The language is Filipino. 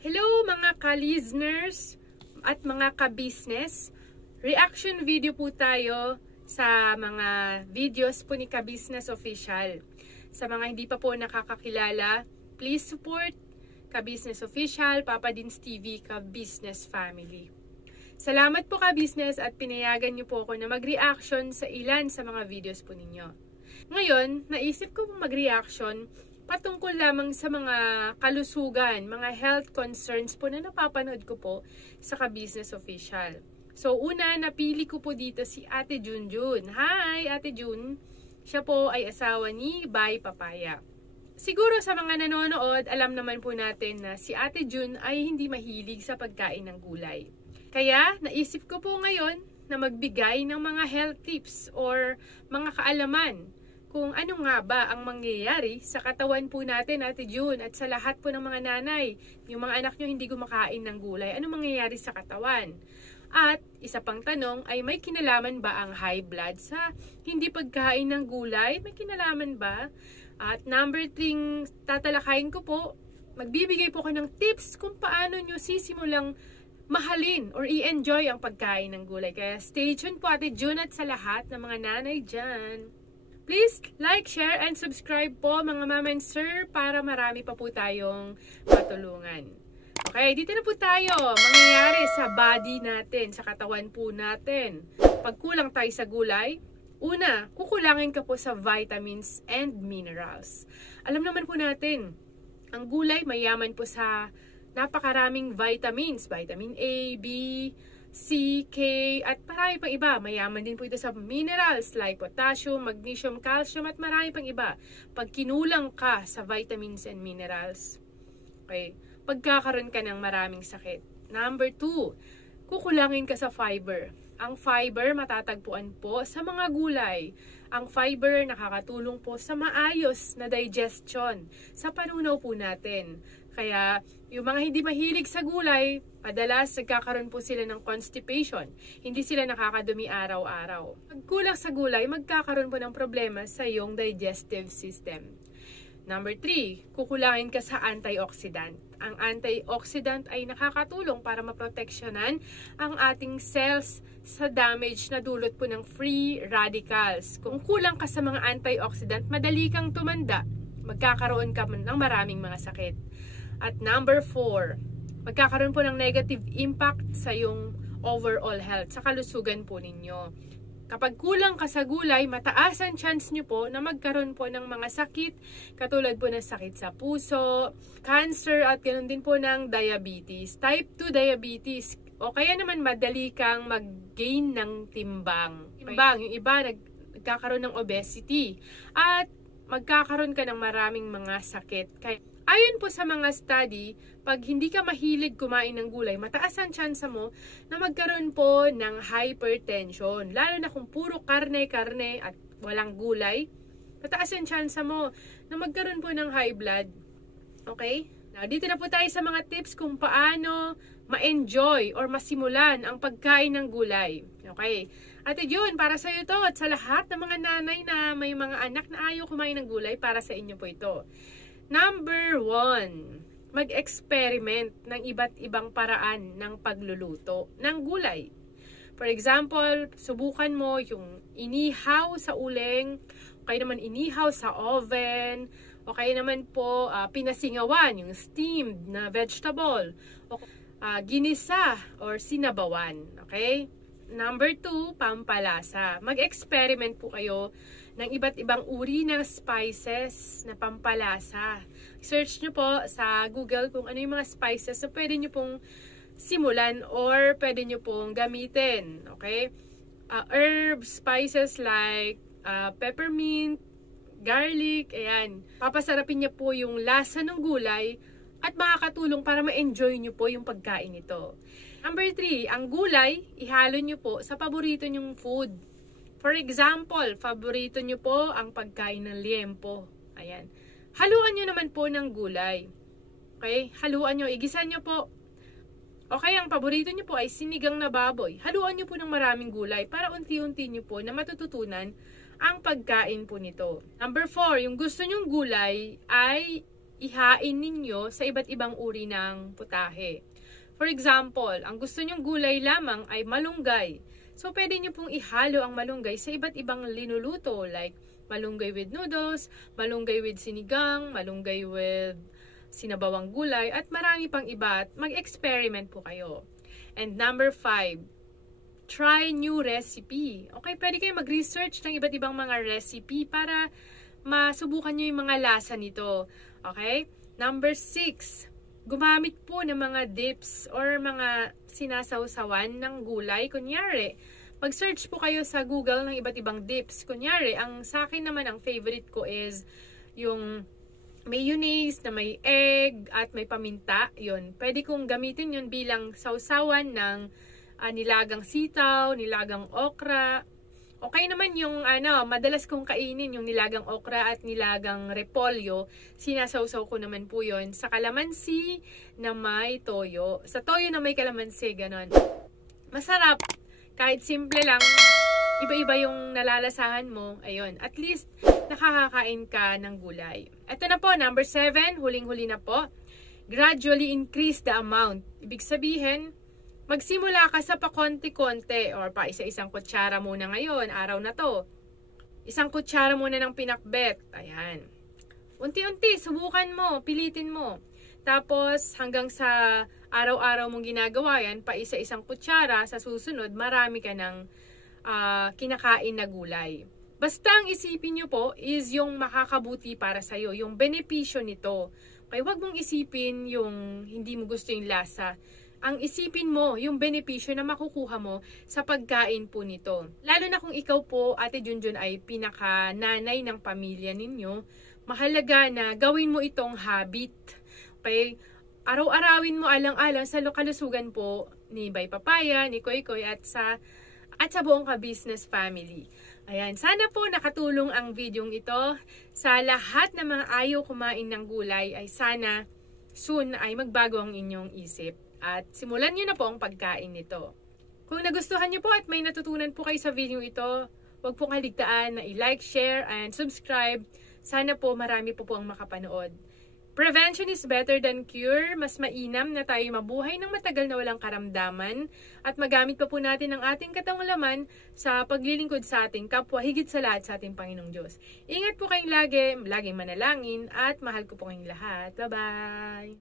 Hello mga ka-listeners at mga ka-business. Reaction video po tayo sa mga videos po ni Ka-Business Official. Sa mga hindi pa po nakakakilala, please support Ka-Business Official, Papa Dins TV, Ka-Business Family. Salamat po Ka-Business at pinayagan niyo po ako na mag-reaction sa ilan sa mga videos po ninyo. Ngayon, naisip ko pong mag-reaction patungkol lamang sa mga kalusugan, mga health concerns po na napapanood ko po sa Ka-Business Official. So, una, napili ko po dito si Ate Junjun. Hi, Ate Jun! Siya po ay asawa ni Bay Papaya. Siguro sa mga nanonood, alam naman po natin na si Ate Jun ay hindi mahilig sa pagkain ng gulay. Kaya, naisip ko po ngayon na magbigay ng mga health tips or mga kaalaman kung ano nga ba ang mangyayari sa katawan po natin, Ate Jun, at sa lahat po ng mga nanay. Yung mga anak nyo hindi kumakain ng gulay, ano mangyayari sa katawan? At isa pang tanong ay may kinalaman ba ang high blood sa hindi pagkain ng gulay? May kinalaman ba? At number 3, tatalakayin ko po, magbibigay po ko ng tips kung paano nyo sisimulang mahalin or i-enjoy ang pagkain ng gulay. Kaya stay tuned po, Ate Jun, at sa lahat ng mga nanay dyan. Please like, share, and subscribe po mga mama and sir para marami pa po tayong matulungan. Okay, dito na po tayo. Mangyayari sa body natin, sa katawan po natin. Pag kulang tayo sa gulay, una, kukulangin ka po sa vitamins and minerals. Alam naman po natin, ang gulay mayaman po sa napakaraming vitamins. Vitamin A, B, C, K, at marami pang iba. Mayaman din po ito sa minerals like potassium, magnesium, calcium, at marami pang iba. Pag kinulang ka sa vitamins and minerals, okay, pagkakaroon ka ng maraming sakit. Number 2, kukulangin ka sa fiber. Ang fiber matatagpuan po sa mga gulay. Ang fiber nakakatulong po sa maayos na digestion sa panunaw po natin. Kaya yung mga hindi mahilig sa gulay, madalas nagkakaroon po sila ng constipation. Hindi sila nakakadumi araw-araw. Pag kulang sa gulay, magkakaroon po ng problema sa iyong digestive system. Number 3, kukulangin ka sa antioxidant. Ang antioxidant ay nakakatulong para maproteksyonan ang ating cells sa damage na dulot po ng free radicals. Kung kulang ka sa mga antioxidant, madali kang tumanda. Magkakaroon ka ng maraming mga sakit. At number 4, magkakaroon po ng negative impact sa iyong overall health, sa kalusugan po ninyo. Kapag kulang ka sa gulay, mataas ang chance nyo po na magkaroon po ng mga sakit, katulad po ng sakit sa puso, cancer, at ganoon din po ng diabetes, type 2 diabetes, o kaya naman madali kang mag-gain ng timbang. Yung iba nagkakaroon ng obesity, at magkakaroon ka ng maraming mga sakit. Kaya ayon po sa mga study, pag hindi ka mahilig kumain ng gulay, mataas ang tsansa mo na magkaroon po ng hypertension. Lalo na kung puro karne-karne at walang gulay, mataas ang tsansa mo na magkaroon po ng high blood. Okay? Now, dito na po tayo sa mga tips kung paano ma-enjoy or masimulan ang pagkain ng gulay. Okay? Ate Jun, para sa iyo to at sa lahat ng mga nanay na may mga anak na ayaw kumain ng gulay, para sa inyo po ito. Number 1, mag-experiment ng iba't ibang paraan ng pagluluto ng gulay. For example, subukan mo yung inihaw sa uling, o kaya naman inihaw sa oven, o kaya naman po pinasingawan, yung steamed na vegetable, o ginisa or sinabawan. Okay? Number 2, pampalasa. Mag-experiment po kayo ng iba't ibang uri ng spices na pampalasa. Search nyo po sa Google kung ano yung mga spices na pwede nyo pong simulan or pwede nyo pong gamitin. Okay? Herbs, spices like peppermint, garlic, ayan. Papasarapin niya po yung lasa ng gulay at makakatulong para ma-enjoy nyo po yung pagkain nito. Number 3, ang gulay, ihalo nyo po sa paborito nyong food. For example, paborito nyo po ang pagkain ng liempo. Ayan. Haluan nyo naman po ng gulay. Okay? Haluan nyo, igisan nyo po. Okay, ang paborito nyo po ay sinigang na baboy. Haluan nyo po ng maraming gulay para unti-unti nyo po na matututunan ang pagkain po nito. Number 4, yung gusto nyong gulay ay ihain ninyo sa iba't ibang uri ng putahe. For example, ang gusto nyong gulay lamang ay malunggay. So, pwede nyo pong ihalo ang malunggay sa iba't ibang linuluto like malunggay with noodles, malunggay with sinigang, malunggay with sinabawang gulay, at marami pang iba. Mag-experiment po kayo. And number 5, try new recipe. Okay, pwede kayo mag-research ng iba't ibang mga recipe para masubukan nyo yung mga lasa nito. Okay? Number 6, gumamit po ng mga dips or mga sinasawsawan ng gulay. Kunyari, mag-search po kayo sa Google ng iba't ibang dips. Kunyari, sa akin naman, ang favorite ko is yung mayonnaise na may egg at may paminta. Yun. Pwede kong gamitin yun bilang sawsawan ng nilagang sitaw, nilagang okra. Okay naman yung madalas kong kainin yung nilagang okra at nilagang repolyo. Sinasawsaw ko naman po yun sa kalamansi na may toyo. Sa toyo na may kalamansi, ganon. Masarap. Kahit simple lang, iba-iba yung nalalasahan mo. Ayun, at least nakakakain ka ng gulay. Ito na po, number 7, huling-huli na po. Gradually increase the amount. Ibig sabihin, magsimula ka sa pakonti-konti or pa isa-isang kutsara muna ngayon, araw na to. Isang kutsara muna ng pinakbet. Ayan. Unti-unti, subukan mo, pilitin mo. Tapos, hanggang sa araw-araw mong ginagawa yan, pa isa-isang kutsara, sa susunod, marami ka ng kinakain na gulay. Basta ang isipin nyo po is yung makakabuti para sa'yo, yung benepisyo nito. Kaya huwag mong isipin yung hindi mo gusto yung lasa. Ang isipin mo, yung benepisyo na makukuha mo sa pagkain po nito. Lalo na kung ikaw po, Ate Junjun, ay pinaka-nanay ng pamilya ninyo, mahalaga na gawin mo itong habit. Okay? Araw-arawin mo alang-alang sa kalusugan po ni Bay Papaya, ni Koy Koy, at sa buong ka-business family. Ayan, sana po nakatulong ang videong ito. Sa lahat ng mga ayaw kumain ng gulay, ay sana soon ay magbago ang inyong isip. At simulan nyo na po ang pagkain nito. Kung nagustuhan nyo po at may natutunan po kayo sa video ito, huwag pong kaligtaan na i-like, share, and subscribe. Sana po marami po ang makapanood. Prevention is better than cure. Mas mainam na tayo mabuhay ng matagal na walang karamdaman at magamit pa po natin ang ating katawang laman sa paglilingkod sa ating kapwa, higit sa lahat sa ating Panginoong Diyos. Ingat po kayong laging manalangin at mahal ko po kayong lahat. Bye-bye!